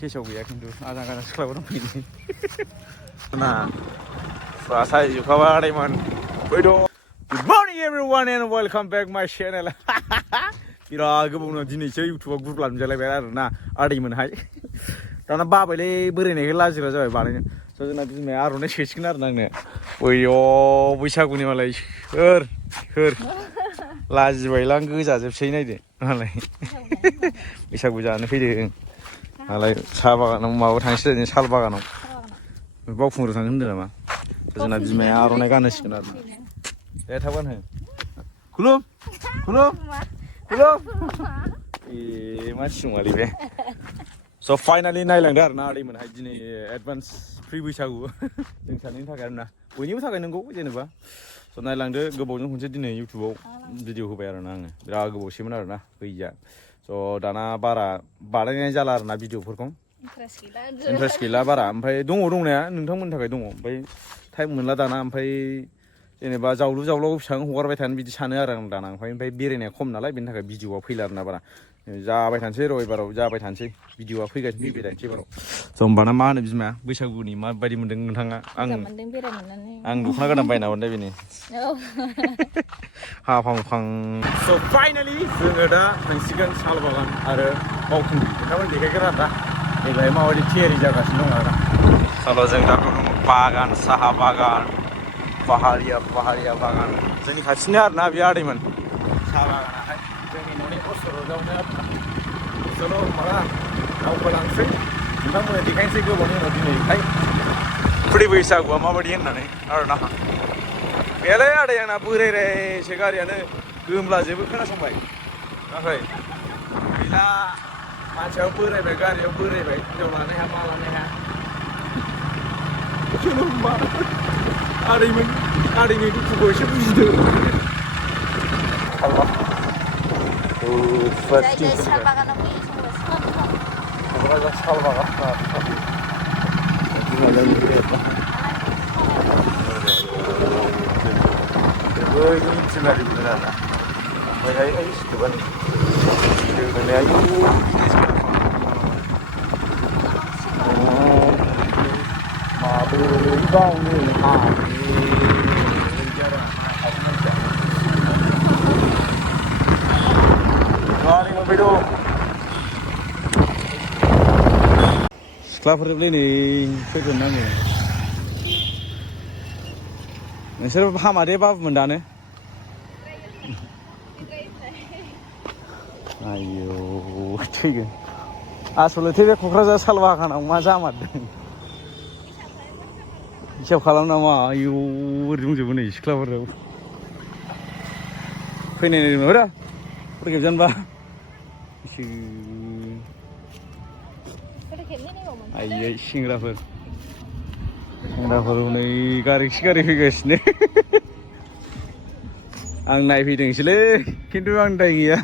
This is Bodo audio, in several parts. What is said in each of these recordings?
केसआव गैया खिन्थु आजां गाजां सिख्लाबो दंफैयो ना सुवा सायजोबखाबाय आदैमोन फैद' Good morning everyone and welcome back my channel बिराद गोबावनो दिनैसो इउटुबाव गुरब्ला नुजालायबाय आरोना आदैमोनहाय दाना बाबायलै बोरायनायखाय लाजिग्रा जाबाय बानायनो स' जोंना बिमाया आर'नाइ सेसिगोन आरो आंनो बैयाव बैसागुनि मालाय सोर लाजिबायलां गोजाजोबसै नायदो मालाय बैसागु जानो फैदों मालाय साहा बागानाव माबा थांसै साल बागानाव बावखुंग्रियाव थांनो होनदों नामा जोंना बिमाया आर'नाइ गानहोसिगोन आरो दे थाब गानहो खुलुम ए मा सिमालै बे स' फाइनालि नायलांदो आरोना आदैमोनहाय दिनै एडभान्स फ्रि बैसागु जों सानैनि थाखाय आरोना बयनिबो थाखाय नंगौ जेनेबा स' नायलांदो गोबावजों खनसे दिनै इउटुबाव भिडिअ होबाय आरोना आङो बिराद गोबावसैमोन आरोना गैया स' दाना बारा बानायनाय जाला आरोना भिडिअफोरखौ इन्टारेस्ट गैला बारा ओमफ्राय दङ दंनाया नोंथांमोननि थाखाय दङ ओमफ्राय टाइम मोनला दाना ओमफ्राय जेनेबा जावलु जावलाव बेसेबां हगारबाय थानो बिदि सानो आरो आं दाना ओमफ्राय बेरायनाया खम नालाय बेनि थाखाय भिडिअआ फैला आरोना बारा जाबाय थानोसै र' एबाराव जाबाय थानोसै भिडिअआ फैगासिनो फैबाय थानोसै एबाराव स' होमबाना मा होनो बिमाया बैसागुनि माबायदि मोन्दों नोंथाङा आं दख'ना गोदान बायना हरनाय बेनो हाफां फां स' फाइनालि जोङो दा थांसिगोन साल बागान आरो बावखुंग्रि नोंथांमोन देखायगोन आरो दा देग्लाय माबायदि थियारि जागासिनो दं आरोना साल' जों दा बागान साहा बागान पाहारिया बागान जोंनि खाथिनो आरोना बे आदैमोन साहा बागानाहाय जोंनि न'नि असर'आवनो सल' माबा दावखोलांसै नोंथांमोननो देखायनोसै गोबावनि उनाव दिनैहाय फ्रि बैसागुआ माबायदि होननानै आरोना बेलाय आदै आंना बोरायरायसो गारियानो गोमलाजोबो खोनासंबाय नाथाय गैला मानसियाव बोरायबाय गारियाव बोरायबाय हिनजाव लानो हाया मा लानो हाया होमबा आदैनि दुखुखौ एसे बुजिदो साल बागान सिख्लाफोरजोंलै नै फैगोन आङो नोंसोर हामादे बाबुमोन दानो आयौ थैगोन आसलथे बे क'क्राझार साल बागानाव मा जामारदों हिसाब खालाम नामा आयौ ओरै दंजोबो नै सिख्लाफोराव फैनाय नुदोंमोन फट' खेबजानोबा आयै सेंग्राफोर हनै गारिखि गारि फैगासिनो आं नायफैदोंसोलै खिन्थु आं दाय गैया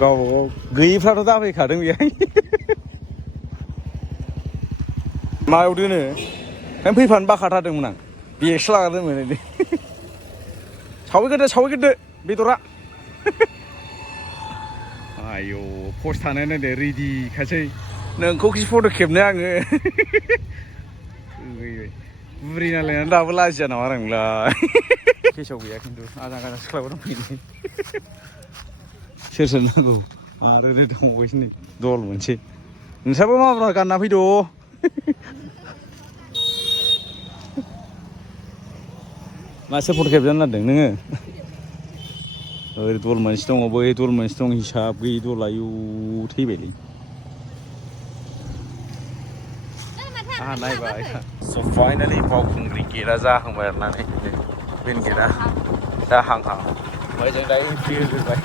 गावबागाव गैयिफ्राथ' दाफैखादों बेहाय मायाव दोनो ओंखायनो फैफानो बाखाथारदोंमोन आं बेगसो लागारदोंमोन दे सावहैग्रोदो बेदरा आयौ पस्ट थानाय नायदो रेडिखासै नोंखौखि फट' खेबनो आङो बुरि नालायनानै दाबो लाजिया नामा आंलाय केसआव गैया खिन्थु आजां गाजां सिख्लाबो दंफैयो सोर नांगौ आरो नै दंबावोसो नै दल मोनसे नोंस्राबो माब्ला गानना फैद' मासो फट' खेबजानो नागिरदों नोङो ओरै दल मोनसे दङ बै दल मोनसे दं हिसाब गैयि दल आयु थैबायलै आंहा नायबाय स' फाइनालि बावखुंग्रि गेटआ जाहांबाय आरोना मेन गेटआ जाहांहां ओमफ्राय जों दा एन्ट्रि होग्रोबाय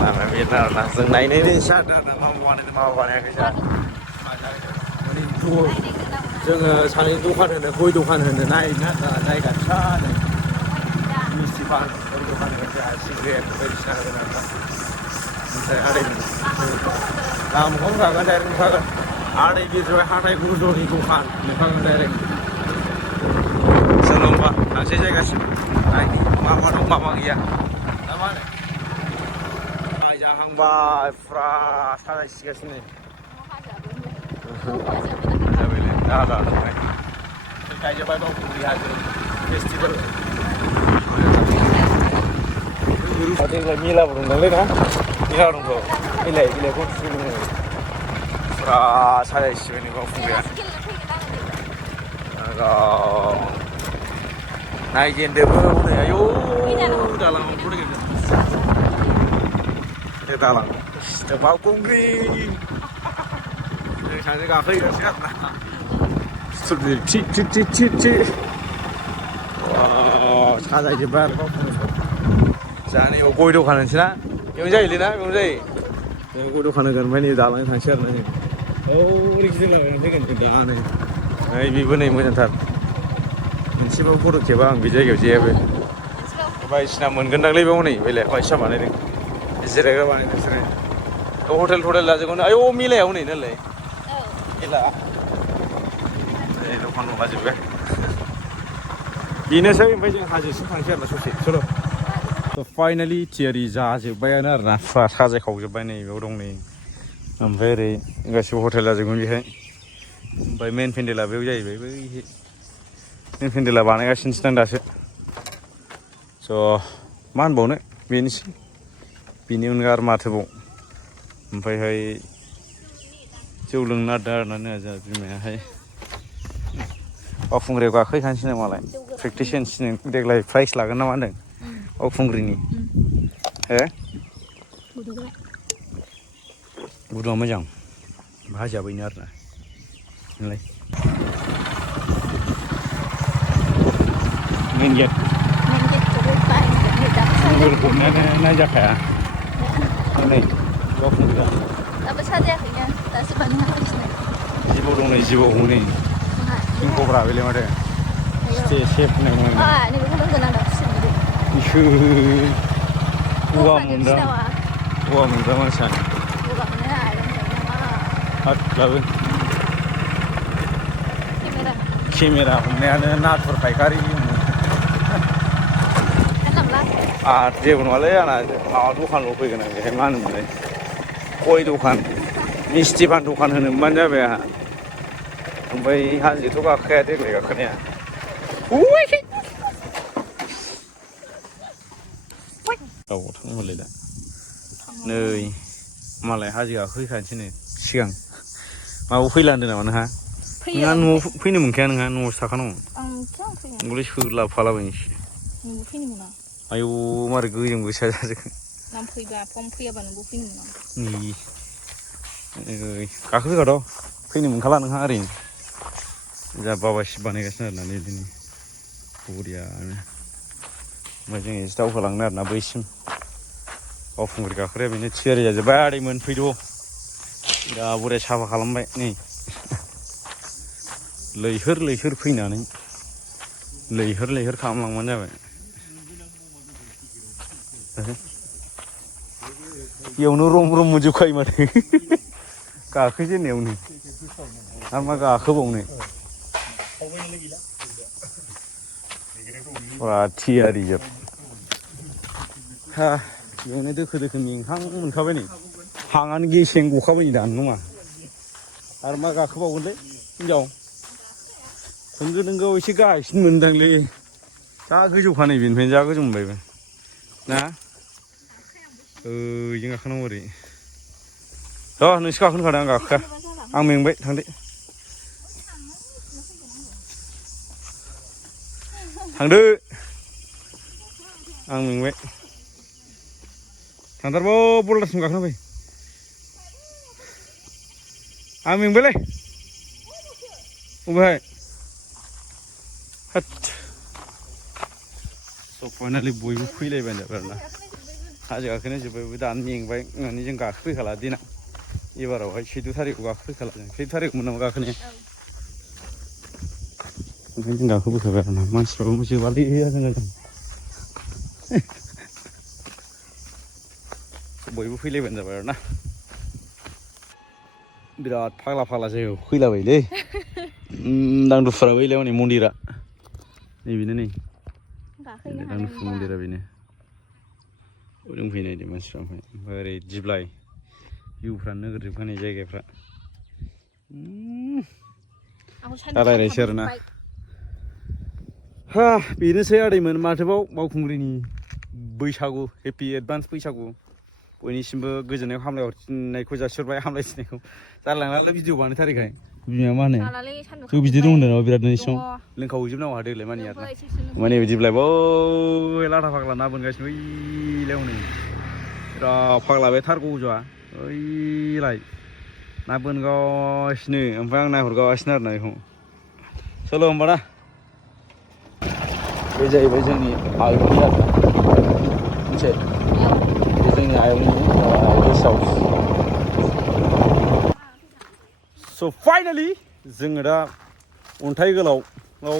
लामा बेनो आरोना जों नायनायनि जादों आरोना मा बानायाखै जोङो सानै दखान होनो गय दखान होनो नायगासिनो मिस्थि पान गय दखान होनो जोंहा सिगारेट बायदिसिना होगोन आरोना ओमफ्राय आदै लामाखौनो नुखागोन डाइरेक्ट नुखागोन आदै गेजेराव हाथाय गुज'नि दखान नुखागोन डाइरेक्ट जों होमबा थांसै जायगासिम नायनि मा दं मा गैया ना मा होनो जाहांबाय फुरा साजायसिगासिनो जाबायलै दाला थांबाय गायजोब्बाय बावखुंग्रि हाजो फेस्टिभेल देग्लाय मेलाबो दंदांलै ना मेला दंथ' बिलाइखौ थुनो फुरा साजायसिबाय नै बावखुंग्रिया नायजेनदोबो हनै आयौ दालाङाव फरायगोन बे दालां बावखुंग्रि जों सानैजों गाखोहैगासिनो आरोना थि थि थि थि थि साजायजोब्बाय आरो बावखुंग्रिखौ जोंहा नैयाव गय दखान होनोसै ना बेयावनो जायोलै ना बेयावनो जायो जों गय दखान होगोन ओमफ्राय नै दालांजों थांसै आरोना जों ओरै गिदिंलाबायनानै फैगोन जों दानो ओइ बेबो नै मोजांथार मोनसेबाबो फट' खेबा आं बे जायगायाव जेबो बायदिसिना मोनगोनदांलै बेयाव नै बेलाय बायदिसिना बानायदों जिरायग्रा बानायदों बिसोरो हटेल लाजोबगोन आयौ मेलायाव नै नालाय मेला दखान दंलाजोबो बेनोसै ओमफ्राय जों हाजोसिम थांसै आरोना ससे सल' थ' फाइनालि थियारि जाजोब्बायानो आरोना फुरा साजायखावजोब्बाय नै बेयाव दं नै ओमफ्राय ओरै गासिबो हटेल जाजोबगोन बेहाय ओमफ्राय मेन पेन्देला बेयाव जाहैबाय बै मेन पेन्देला बानायगासिनोसो दां दासो स' मा होनबावनो बेनोसै बेनि अनगा आरो माथोबाव ओमफ्रायहाय जौ लोंनो नागिरदों आरोना जोंहा बिमायाहाय बावखुंग्रियाव गाखोहैखानोसै मालाय प्रेक्टिस होनोसै देग्लाय प्राइज लागोन ना मा होनदों बावखुंग्रिनि हो गुदुङा मोजां हाजोआ बैनो आरोना नोंलाय मेन गेट गुरनायानो नायजाखाया नै बावखुंग्रिया दाबो साजायाखैनो दासो बानायहांगासिनो जिबौ दं नै जिबौ हनै सिंहब्रा बेलाय माथो सेफ होननाय नङा नैबेखौ लोंगोन आं दा खुसियानो गगा मोनग्रा मानसिया हादलाबो केमेरा हमनायानो नाथुर फायखारि जेबो नङालै आंना माबा दखानल' फैगोन आं बेहाय मा होनोमोनलाय गय दखान मिस्थि पान दखान होनो मोनबानो जाबाय आंहा ओमफ्राय हाजोथ' गाखोखाया देग्लाय गाखोनाया गावबाव थांनो हरलाय दा नै मालाय हाजो गाखोहैखानोसैनो सिगां माबायाव फैला होनदों नामा नोंहा नोंहा न'आव फैनो मोनखाया नोंहा न'आवसो थाखानांगौ नोंखौलाय सोलाबफालाबायनोसै आयौ मारै गोजों गोसा जाजोबखो फैयाबा नोंबो फैनो मोना गाखोफैखाथ' फैनो मोनखाला नोंहा ओरैनो जा बाबासि बानायगासिनो आरोना बिदिनो बरियानो ओमफ्राय जों एसे दावखोलांनो आरोना बैसिम बावखुंग्रि गाखोग्राया बेनो थियारि जाजोब्बाय आदै मोनफैद' दा बरिया साफा खालामबाय नै लैहोर फैनानै लैहोर खालामलांबानो जाबाय बेयावनो रम मोनजोबखायो माथो गाखोजेननायावनो आरो मा गाखोबावनो फुरा थियारि जोब हा बेयावनो दोखो मेंहां मोनखाबाय नै हाङानो गेसें गखाबाय नै दानो नङा आरो मा गाखोबावगोनलै हिनजाव होंगो दोंगोआव एसे गाहायसिन मोनदांलै जा गोजौखा नै बेनिफ्रायनो जा गोजौ मोनबायबो ना ओजों गाखोनांगौ ओरै र' नोंसो गाखोनो होखादों आं गाखोआ आं मेंबाय थांदो आं मेंबाय थांथारबाव बल्दारसिम गाखोना फै आं मेंबायलै अबेहाय होद स' फाइनालि बयबो फैलायबानो जाबाय आरोना हाजो गाखोनो जोब्बायबो दानो मेंबाय होननानै जों गाखोफैखाला देनां एबारावहाय 14 थारिखआव गाखोफैखाला जों 14 थारिखमोन नामा गाखोनाया ओंखायनो जों गाखोबोखाबाय आरोना मानसिफ्राबो जोबालै जाजों बयबो फैलायबानो जाबाय आरोना बिराद फाग्ला जायगायाव फैलाबायलै दांदुफुरा बैलाय हनै मन्दिरा नैबेनो नै दांदुफुर मन्दिरा बेनो लोंफैनाय मानसिफ्रा ओमफ्राय ओरै दिब्लाय भिउफ्रा नोगोर जोबखानाय जायगाफ्रा रायलायनोसै आरोना हा बेनोसै आदैमोन माथोबाव बावखुंग्रिनि बैसागु हेपि एडभान्स बैसागु बयनिसिमबो गोजोननाय हामलायहरफिननायखौ जासिहरबाय हामलायथिनायखौ जारलांला भिडिअ बानायथारिखाय बिमाया मा होनो जौ बिदै दं होनदों नामा बिरादनो इसिबां लोंखावहैजोबनांगौ हादेलाय मानिया माने बिदिब्लाय बै लाथा फाग्ला ना बोनगासिनो बैलायाव नै बिराद फाग्ला बे थार गज'आ ओइलाय ना बोनगासिनो ओमफ्राय आं नायहरगासिनो आरोना बेखौ सल' होमबा ना बे जाहैबाय जोंनि आयंनि आरो मोनसे जोंनि आयंनि गेस्ट हाउस स' फाइनालि जोङो दा अन्थाइ गोलावआव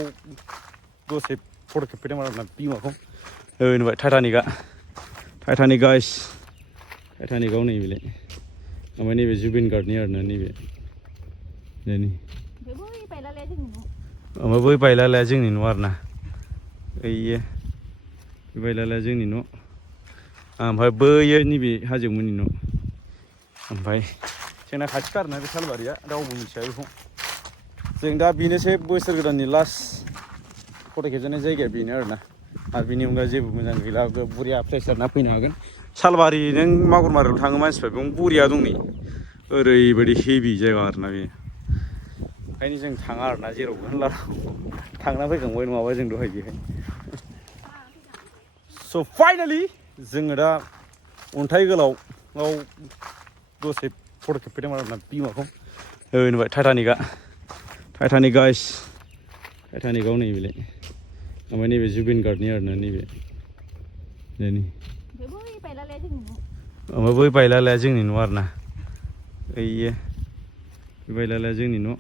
दसे फट' खेबफैदोंमोन आरोना बिमाखौ नुबाय टाइटानिक गाइस टाइटानिकआव नैबेलाय ओमफ्राय नैबे जुबिन गार्डनि आरोना नैबे ओमफ्राय बै बायलालाया जोंनि न' आरोना ओइयो बे बायलालाया जोंनि न' ओमफ्राय बैयो नैबे हाजोमोननि न' ओमफ्राय जोंना खाथिखा आरोना बे सालबारिया रावबो मिथिया बेखौ जों दा बेनोसै बोसोर गोदाननि लास्ट फट' खेबजानाय जायगाया बेनो आरोना आरो बेनि अनगा जेबो मोजां गैला बुरिया फ्रेस जाना फैनो हागोन सालबारि नों मागुरमारियाव थाङो मानसिफ्रा बेयाव बुरिया दं नै ओरैबायदि हेभि जायगा आरोना बे ओंखायनो जों थाङा आरोना जेरावबो होनला थांना फैखांबाय नङाबा जों दहाय बेहाय स' फाइनालि जोङो दा अन्थाइ गोलावआव दसे फट' खेबफैदोंमोन आरोना बिमाखौ नुबाय टाइटानिक गाइस टाइटानिकआव नैबेलाय ओमफ्राय नैबे जुबिन गार्डनि आरोना नैबे ओमफ्राय बै बायलालाया जोंनि न' आरोना ओइयो बे बायलालाया जोंनि न'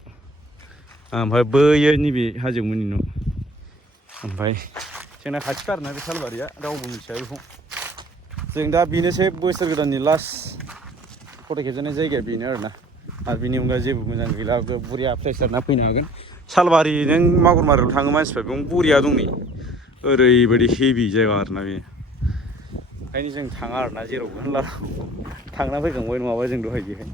ओमफ्राय बैयो नैबे हाजोमोननि न' ओमफ्राय जोंना खाथिखा आरोना बे सालबारिया रावबो मिथिया बेखौ जों दा बेनोसै बोसोर गोदाननि लास्ट फट' खेबजानाय जायगाया बेनो आरोना आरो बेनि अनगा जेबो मोजां गैला बुरिया फ्रेस जाना फैनो हागोन सालबारि नों मागुरमारियाव थाङो मानसिफ्रा बेयाव बुरिया दं नै ओरैबायदि हेभि जायगा आरोना बे ओंखायनो जों थाङा आरोना जेरावबो होनला थांना फैखांबाय नङाबा जों दहाय बेहाय